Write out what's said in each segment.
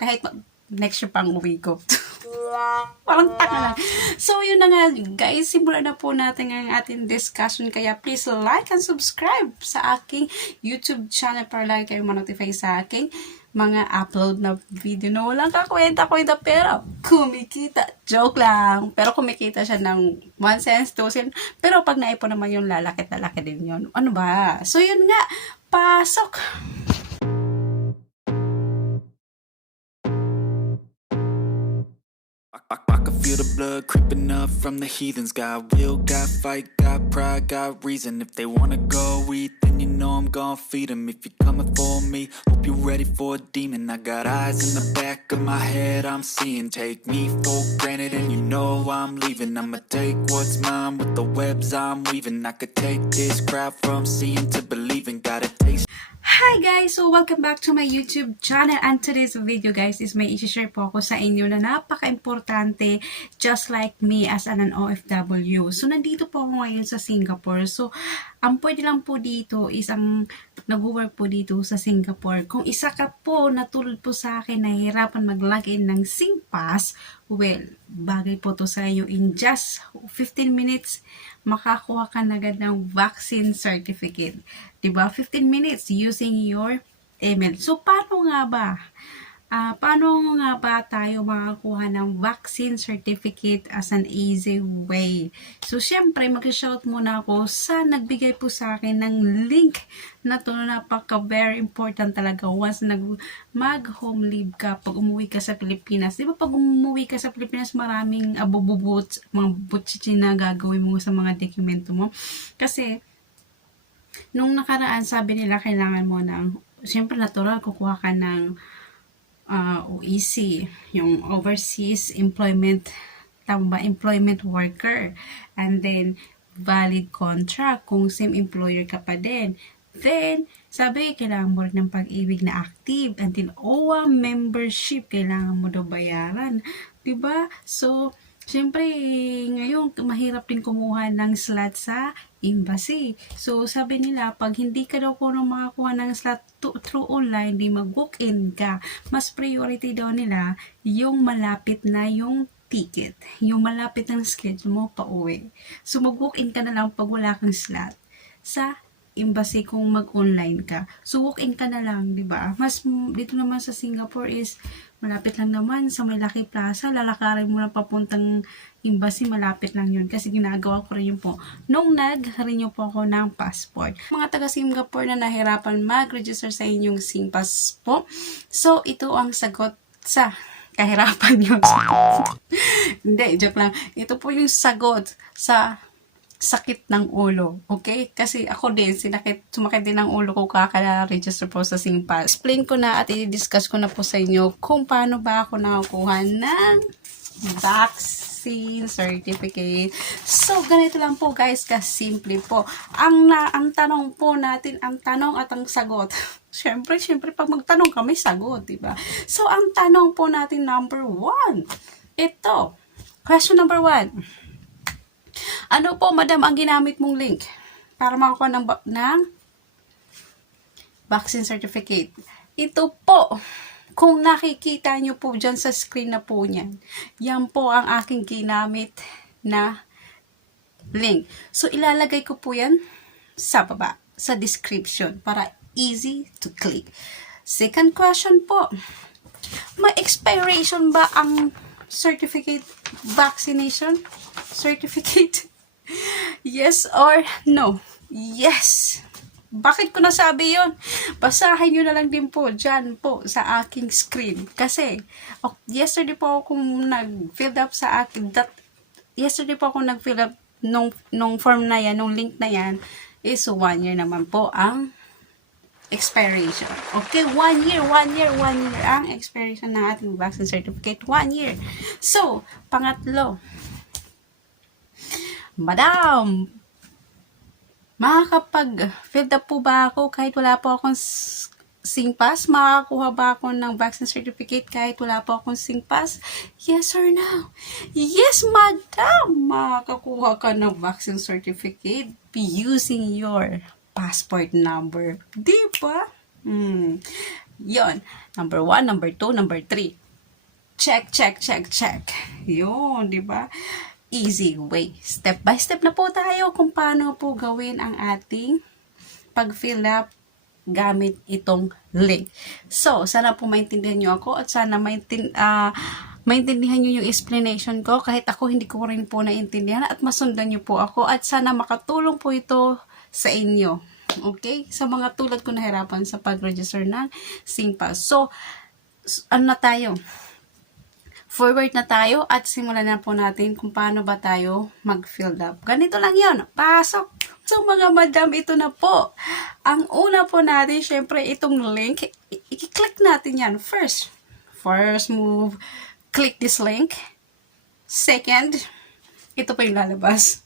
Kahit next year pang uwi ko. Parang taka lang. So, yun na nga, guys. Simulan na po natin ang ating discussion. Kaya, please like and subscribe sa aking YouTube channel para lagi kayo ma-notify sa aking mga upload na video na walang kakwenta-kwenta pero kumikita. Joke lang. Pero kumikita siya ng 1 cent, 2 cent. Pero pag naipon naman yung lalaki din yun. Ano ba? So, yun nga. Pasok! I can feel the blood creeping up from the heathens. Got will, got fight, got pride, got reason. If they wanna go eat, then you know I'm gon' feed them. If you're coming for me, hope you're ready for a demon. I got eyes in the back of my head, I'm seeing. Take me for granted and you know I'm leaving. I'ma take what's mine with the webs I'm weaving. I could take this crowd from seeing to believing. Got a taste. Hi guys! So, welcome back to my YouTube channel, and today's video guys is may i-share po ako sa inyo na napaka-importante just like me as an OFW. So, nandito po ako ngayon sa Singapore. So, ang pwede lang po dito is ang nag-work po dito sa Singapore. Kung isa ka po natulad po sa akin nahihirapan mag-login ng SingPass, well, bagay po to sa iyo. In just 15 minutes, makakuha ka na agad ng vaccine certificate. Diba? 15 minutes using your email. So, paano nga ba? Paano nga ba tayo makakuha ng vaccine certificate as an easy way? So, syempre, mag-shout muna ako sa nagbigay po sa akin ng link na to na napaka-very important talaga once mag-home leave ka pag umuwi ka sa Pilipinas. Di ba pag umuwi ka sa Pilipinas, maraming abububuts, mga butsitsi na gagawin mo sa mga dokumento mo. Kasi, nung nakaraan, sabi nila kailangan mo ng, syempre natural, kukuha ka ng OEC, yung Overseas Employment, employment worker, and then valid contract kung same employer ka pa din. Then, sabi, kailangan mo rin ng pag-ibig na active, and then OWA membership, kailangan mo daw bayaran. Diba? So, siyempre, ngayon, mahirap din kumuha ng slot sa embassy. So, sabi nila, pag hindi ka daw kung makakuha ng slot through online, di mag-book-in ka. Mas priority daw nila yung malapit na yung ticket. Yung malapit ng schedule mo pa uwi. So, mag-book-in ka na lang pag wala kang slot sa embassy kung mag-online ka. So, walk-in ka na lang, di ba? Mas dito naman sa Singapore is malapit lang naman sa may Lucky Plaza. Lalakarin mo na papuntang embassy, malapit lang yun. Kasi ginagawa ko rin yun po nung nag-renew po ako ng passport. Mga taga-Singapore na nahirapan mag-register sa inyong SingPass po. So, ito ang sagot sa kahirapan nyo. Hindi, joke lang. Ito po yung sagot sa sakit ng ulo. Okay? Kasi ako din, sumakit din ang ulo ko kaka-register po sa SingPass. Explain ko na at i-discuss ko na po sa inyo kung paano ba ako nakakuha ng vaccine certificate. So, ganito lang po guys, kasimple po. Ang tanong po natin, ang tanong at ang sagot. Siyempre, pag magtanong kami, sagot, diba? So, ang tanong po natin, number 1. Ito. Question number 1. Ano po, madam, ang ginamit mong link para makakuha ng vaccine certificate? Ito po, kung nakikita nyo po dyan sa screen na po niyan, yan po ang aking ginamit na link. So, ilalagay ko po yan sa baba, sa description, para easy to click. Second question po, may expiration ba ang certificate vaccination certificate? Yes or no? Yes. Bakit ko nasabi yon? Basahin nyo na lang din po dyan po sa aking screen. Kasi, yesterday po ako nag-fill up sa akin, yesterday po ako nag-fill up nung form na yan, nung link na yan, is 1 year naman po ang expiration. Okay, 1 year ang expiration ng ating vaccine certificate. 1 year. So, pangatlo, madam, makakapag-fill up po ba ako kahit wala po akong SingPass? Makakuha ba ako ng vaccine certificate kahit wala po akong SingPass? Yes or no? Yes, madam! Makakakuha ka ng vaccine certificate using your passport number. Di ba? Yon. Number 1, number 2, number 3. Check, check, check, check. Yun, di ba? Easy way. Step by step na po tayo kung paano po gawin ang ating pag-fill up gamit itong link. So, sana po maintindihan nyo ako at sana maintindihan nyo yung explanation ko kahit ako hindi ko rin po naintindihan at masundan nyo po ako at sana makatulong po ito sa inyo. Okay? Sa mga tulad ko nahirapan sa pag-register ng SingPass. So, ano na tayo? Forward na tayo at simulan na po natin kung paano ba tayo mag-fill up. Ganito lang yon. Pasok! So mga madam, ito na po. Ang una po natin, syempre itong link, i-click natin yan. First move, click this link. Second, ito po yung lalabas.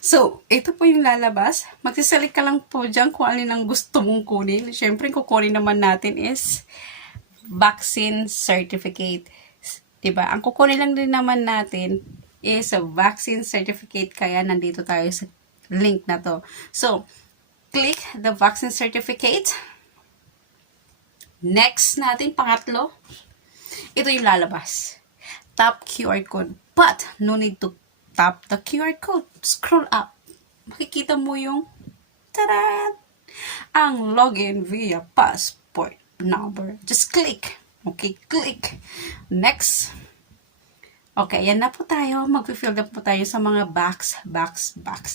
So, ito po yung lalabas. Magsiselect ka lang po dyan kung alin ang gusto mong kunin. Syempre, kukunin naman natin is vaccine certificate. Diba? Ang kukunin lang din naman natin is a vaccine certificate. Kaya nandito tayo sa link na to. So, click the vaccine certificate. Next natin, pangatlo. Ito yung lalabas. Tap QR code. But, no need to tap the QR code. Scroll up. Makikita mo yung tada! Ang login via passport number. Just click. Okay, click. Next. Okay, yan na po tayo. Mag-fill up po tayo sa mga box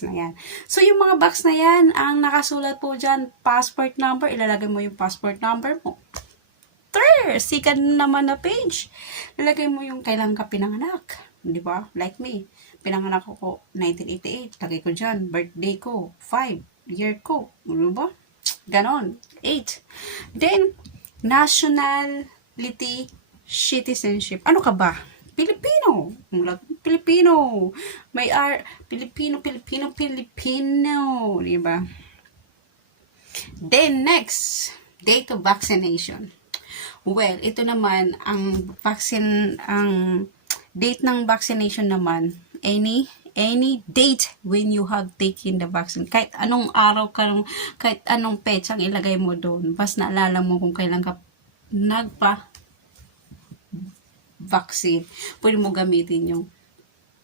na yan. So, yung mga box na yan, ang nakasulat po dyan, passport number, ilalagay mo yung passport number mo. Second naman na page, ilalagay mo yung kailan ka pinanganak. Di ba? Like me. Pinanganak ko 1988. Lagay ko dyan. Birthday ko, 5. Year ko. Ano ba? Ganon. 8. Then, nationality, citizenship. Ano ka ba? Pilipino. Pilipino. May Pilipino. Diba? Then, next, date of vaccination. Well, ito naman, ang date ng vaccination naman, any date when you have taken the vaccine. Kahit anong araw kahit anong petsang ilagay mo doon. Basta naalala mo kung kailan ka vaccine. Pwede mo gamitin yung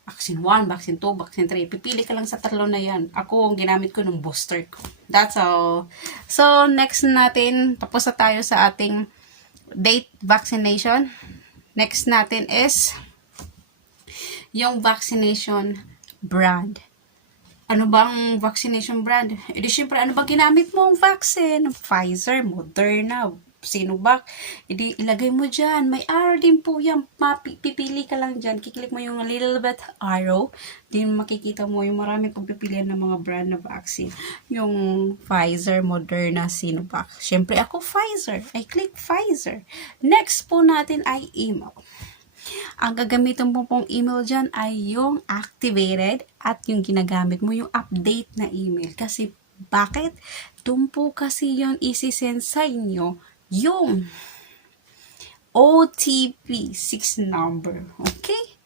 vaccine 1, vaccine 2, vaccine 3. Pipili ka lang sa tatlo na yan. Ako, ang ginamit ko ng booster ko. That's all. So, next natin, tapos na tayo sa ating date vaccination. Next natin is yung vaccination brand. Ano bang vaccination brand? E di syempre, ano ba ginamit mo ang vaccine? Pfizer, Moderna, Sinovac. E di ilagay mo dyan. May arrow din po yan. Pipili ka lang dyan. Kiklik mo yung little bit arrow. Din makikita mo yung marami pagpipilian ng mga brand na vaccine. Yung Pfizer, Moderna, Sinovac. Syempre ako Pfizer. I click Pfizer. Next po natin ay email. Ang gagamitin mo pong email dyan ay yung activated at yung ginagamit mo yung update na email. Kasi bakit? Doon po kasi yung isi-send sa inyo yung OTP 6 number. Okay?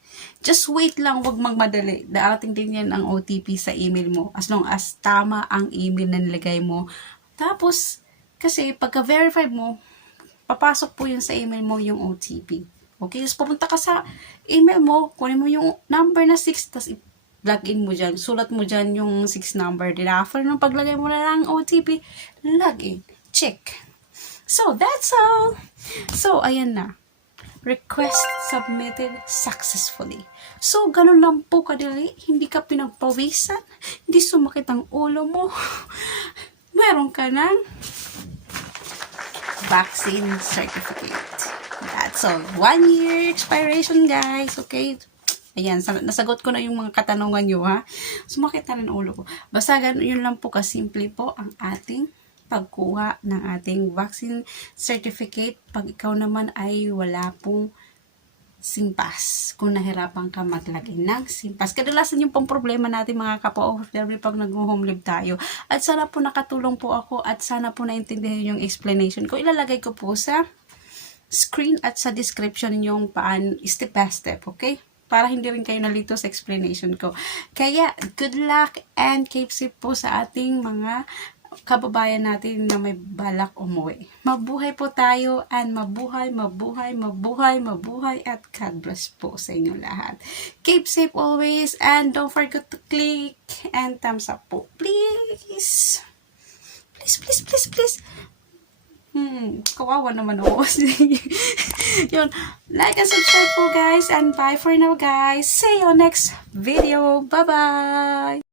Just wait lang, wag magmadali. Darating din yan ang OTP sa email mo as long as tama ang email na nilagay mo. Tapos, kasi pagka-verify mo, papasok po yun sa email mo yung OTP. Okay, tapos pupunta ka sa email mo, kunin mo yung number na 6, tapos login mo dyan, sulat mo dyan yung 6 number. Then after nung paglagay mo na lang OTP, login, check. So, that's all. So, ayan na. Request submitted successfully. So, ganun lang po kadali. Hindi ka pinagpawisan, hindi sumakit ang ulo mo. Meron ka ng vaccine certificate. That's all. 1 year expiration, guys. Okay? Ayan, nasagot ko na yung mga katanungan nyo, ha? Sumakit na rin ulo ko. Basta ganun, yun lang po kasimple po ang ating pagkuha ng ating vaccine certificate. Pag ikaw naman ay wala pong SingPass. Kung nahirapan ka maglagay ng SingPass. Kadalasan yung pang problema natin mga kapwa-OFW pag nag-home live tayo. At sana po nakatulong po ako at sana po naintindihan yung explanation ko. Ilalagay ko po sa screen at sa description yung step by step, okay? Para hindi rin kayo nalito sa explanation ko. Kaya, good luck and keep safe po sa ating mga kababayan natin na may balak umuwi. Mabuhay po tayo and mabuhay at God bless po sa inyo lahat. Keep safe always and don't forget to click and thumbs up po. Please. Please. Kawawa naman ako. Yun. Like and subscribe po guys and bye for now guys. See you next video. Bye-bye.